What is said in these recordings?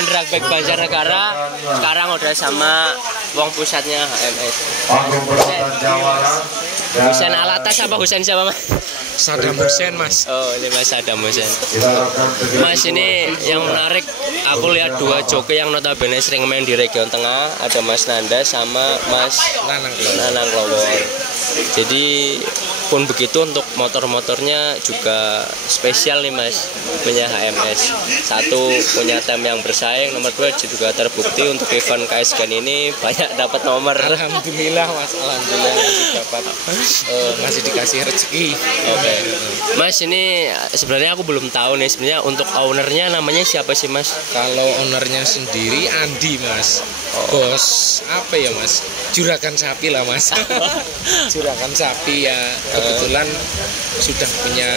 event drag bike Banjarnegara sekarang udah sama wong pusatnya HMS. Husain Alatas apa Husain siapa mas? Saddam Hussein mas. Oh ini mas Saddam Hussein. Mas ini yang menarik, aku lihat dua joki yang notabene sering main di region tengah, ada Mas Nanda sama Mas Nanang Lowor. Jadi pun begitu untuk motor-motornya juga spesial nih mas, punya HMS. Satu punya tem yang bersaing, nomor dua juga terbukti untuk event KSGN ini banyak dapat nomor. Alhamdulillah mas, alhamdulillah masih dapat, masih dikasih rezeki. Oke. Mas ini sebenarnya aku belum tahu nih sebenarnya untuk ownernya namanya siapa sih mas? Kalau ownernya sendiri Andi mas. Bos apa ya mas? Juragan sapi lah mas. Juragan sapi ya, kebetulan sudah punya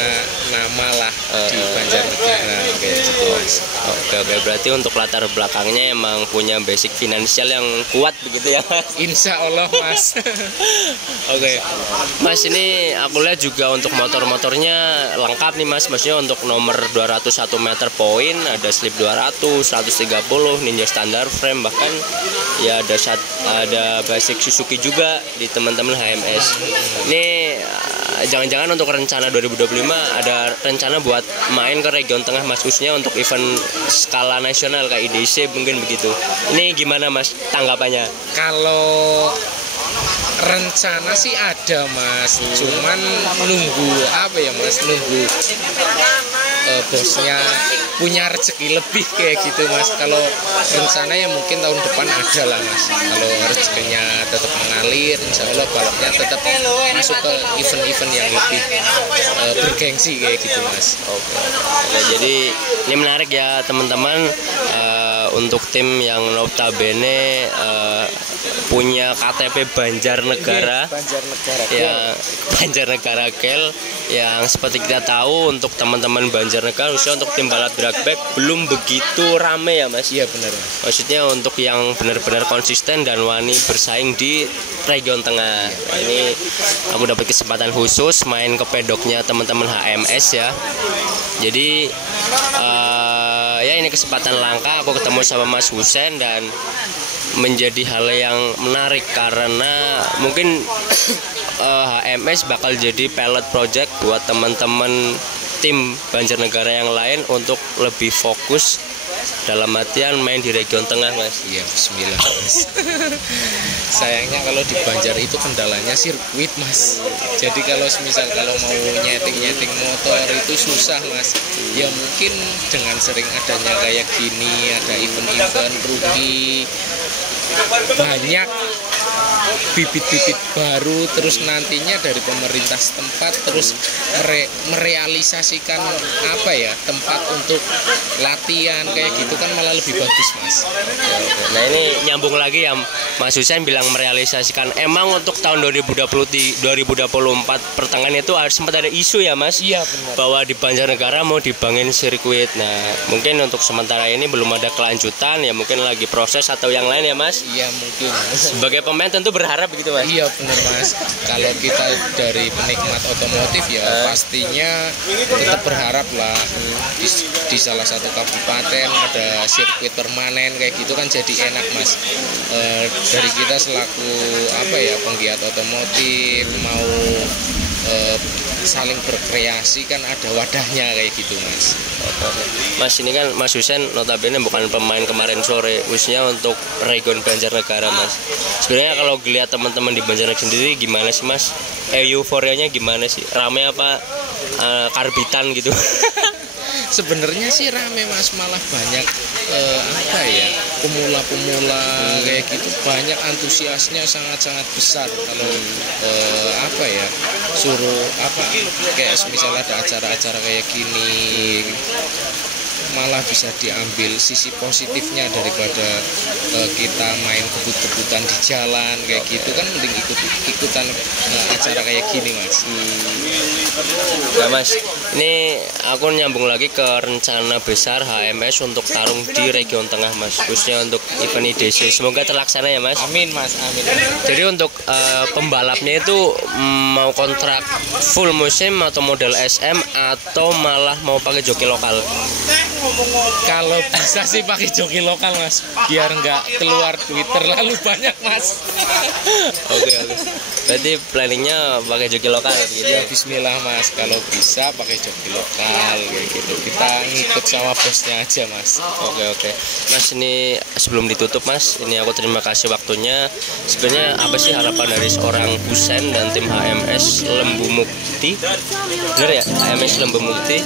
nama lah di Banjarnegara kayak gitu mas. Oke, berarti untuk latar belakangnya emang punya basic finansial yang kuat begitu ya mas? Insya Allah mas. Oke. Mas ini aku lihat juga untuk motor-motornya lengkap nih mas. Maksudnya untuk nomor 201 meter poin, ada slip 200, 130, Ninja standar frame, bahkan ya ada basic Suzuki juga di teman-teman HMS. Ini jangan-jangan untuk rencana 2025 ada rencana buat main ke region tengah mas, khususnya untuk event skala nasional kayak IDC mungkin begitu. Ini gimana mas tanggapannya? Kalau rencana sih ada mas, cuman nunggu apa ya mas, nunggu bosnya punya rezeki lebih kayak gitu mas. Kalau rencana ya mungkin tahun depan ada lah mas. Kalau rezekinya tetap mengalir, insya Allah balapnya tetap masuk ke event-event yang lebih bergengsi kayak gitu mas. Oke. Jadi ini menarik ya teman-teman, untuk tim yang notabene punya KTP Banjarnegara, ya Banjarnegara Gel, yang seperti kita tahu untuk teman-teman Banjarnegara, khususnya untuk tim balap drag bike belum begitu rame ya mas. Iya benar. Maksudnya untuk yang benar-benar konsisten dan wani bersaing di region tengah. Nah, ini aku dapat kesempatan khusus main ke pedoknya teman-teman HMS ya. Jadi ya ini kesempatan langka aku ketemu sama Mas Husain dan menjadi hal yang menarik karena mungkin HMS bakal jadi pilot project buat teman-teman tim Banjarnegara yang lain untuk lebih fokus dalam artian main di region tengah mas. Iya bismillah mas. Sayangnya kalau di Banjar itu kendalanya sirkuit mas. Jadi kalau mau nyeting motor itu susah mas. Ya mungkin dengan sering adanya kayak gini, ada event-event rookie, banyak bibit-bibit baru, terus nantinya dari pemerintah setempat terus merealisasikan apa ya, tempat untuk latihan kayak gitu kan malah lebih bagus mas. Nah ini nyambung lagi ya Mas Husain bilang merealisasikan, emang untuk tahun 2024 pertengahan itu sempat ada isu ya mas. Iya benar. Bahwa di Banjarnegara mau dibangun sirkuit. Nah mungkin untuk sementara ini belum ada kelanjutan ya, mungkin lagi proses atau yang lain ya mas. Iya mungkin. Sebagai pemain tentu berharap begitu mas. Iya benar mas. Kalau kita dari penikmat otomotif ya pastinya tetap berharap lah di salah satu kabupaten ada sirkuit permanen kayak gitu kan jadi enak mas. Dari kita selaku apa ya, penggiat otomotif mau saling berkreasi kan ada wadahnya kayak gitu mas. Mas ini kan Mas Husain notabene bukan pemain kemarin sore, khususnya untuk region Banjarnegara mas. Sebenarnya kalau lihat teman-teman di Banjarnegara sendiri gimana sih mas? Euforianya gimana sih? Rame apa karbitan gitu? Sebenarnya sih rame mas, malah banyak apa ya, pemula-pemula kayak gitu, banyak antusiasnya sangat-sangat besar. Kalau apa ya, suruh apa kayak misalnya ada acara-acara kayak gini, malah bisa diambil sisi positifnya daripada kita main kebut-kebutan di jalan kayak gitu kan, mending ikutan acara kayak gini mas. Nah Mas, ini aku nyambung lagi ke rencana besar HMS untuk tarung di region tengah Mas, khususnya untuk event IDC. Semoga terlaksana ya Mas. Amin Mas, amin. Jadi untuk pembalapnya itu mau kontrak full musim atau model SM atau malah mau pakai joki lokal? Kalau bisa sih pakai joki lokal Mas, biar nggak keluar duit terlalu banyak Mas. Oke. Berarti planningnya pakai joki lokal gitu Ya ya? Bismillah Mas, kalau bisa pakai joki lokal kayak gitu. Kita ngikut sama bosnya aja Mas. Oke. Mas, ini sebelum ditutup Mas, ini aku terima kasih waktunya. Sebenarnya apa sih harapan dari seorang Husen dan tim HMS Lembu Mukti? Bener ya, HMS Lembu Mukti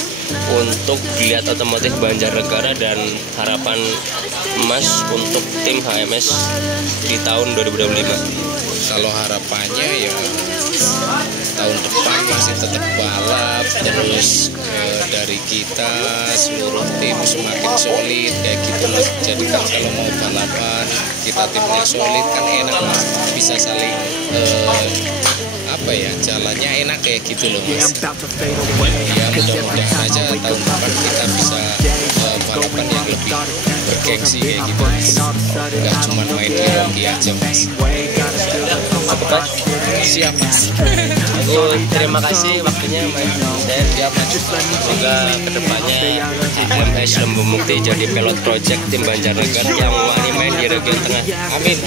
untuk Giliat Otomotif Banjarnegara, dan harapan Mas untuk tim HMS di tahun 2025? Kalau harapannya ya tahun depan masih tetap balap terus, dari kita seluruh tim semakin solid kayak gitu Mas. Jadi kan kalau mau balapan kita timnya solid kan enak Mas, bisa saling apa ya, jalannya enak kayak gitu loh Mas. Ya mudah-mudahan aja tahun depan kita bisa balapan yang lebih bergengsi kayak gitu Mas, nggak cuma main di Rocky aja Mas. Siap Mas. Aku terima kasih waktunya Mas. Saya semoga kedepannya HMS Lembu Mukti jadi pilot project tim Banjarnegara yang wani main di region tengah. Amin.